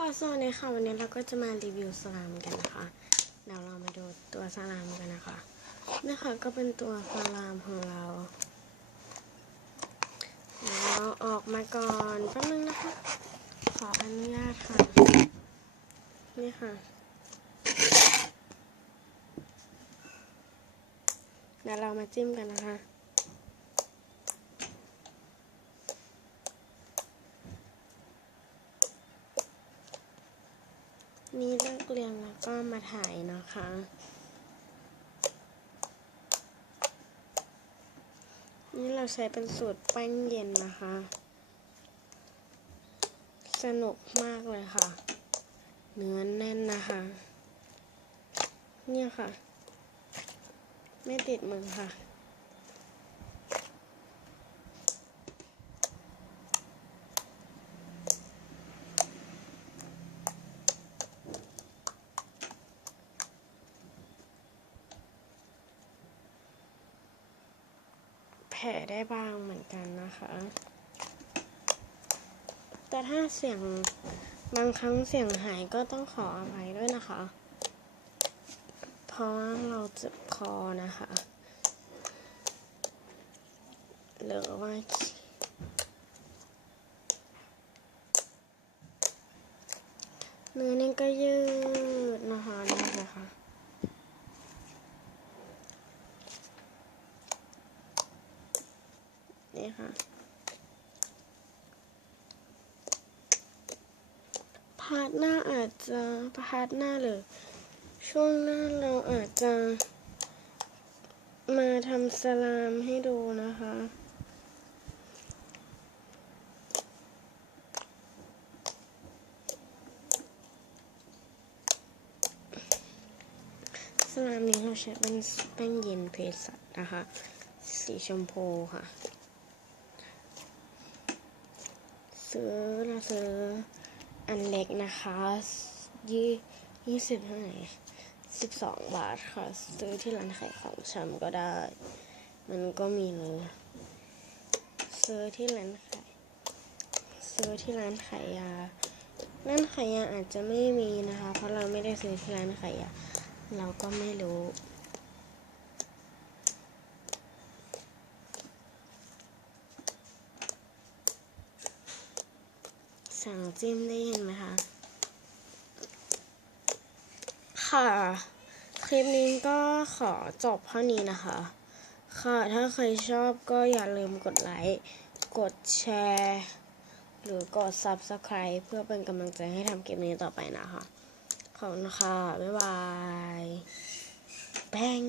ขอสวัสดีค่ะวันนี้เราก็จะมารีวิวสลามกันนะคะเดี๋ยวเรามาดูตัวสลามกันนะคะนะคะก็เป็นตัวสลามของเราเดี๋ยวเราออกมาก่อนแป๊บนึงนะคะ ขออนุญาตค่ะ นี่ค่ะ เดี๋ยวเรามาจิ้มกันนะคะ นี่เลิกเรียนแล้วก็มาถ่ายนะคะ นี่เราใช้เป็นสูตรแป้งเย็นนะคะ สนุกมากเลยค่ะ เนื้อแน่นนะคะ เนี่ยค่ะ ไม่ติดมือค่ะ ได้บ้างเหมือนกันนะคะ แต่ถ้าเสียงบางครั้งเสียงหายก็ต้องขออภัยด้วยนะคะ เพราะว่าเราเจ็บคอนะคะ หรือว่าเนื้อนี่ก็ยืดนะคะ นี่นะคะนี่ค่ะ พาร์ทหน้าอาจจะพาร์ทหน้าหรือ ช่วงหน้าเราอาจจะ มาทำสลามให้ดูนะคะสลามนี้เราใช้เป็นแป้งเย็นเพสัตนะคะ สีชมพูค่ะ ซื้อเราซื้ออันเล็กนะคะยี่ยี่สิบเท่าไหร่สิบสองบาทค่ะ ซื้อที่ร้านขายของชำก็ได้ มันก็มีเลยซื้อที่ร้านขายซื้อที่ร้านขายยาร้านขายยาอาจจะไม่มีนะคะ เพราะเราไม่ได้ซื้อที่ร้านขายยาเราก็ไม่รู้ สั่งจิ้มได้ยินไหมคะ ค่ะ คลิปนี้ก็ขอจบเท่านี้นะคะ ค่ะ ถ้าใครชอบก็อย่าลืมกดไลค์ กดแชร์ หรือกด Subscribe เพื่อเป็นกำลังใจให้ทำคลิปนี้ต่อไปนะคะ ขอบคุณค่ะ บ๊ายบาย แบง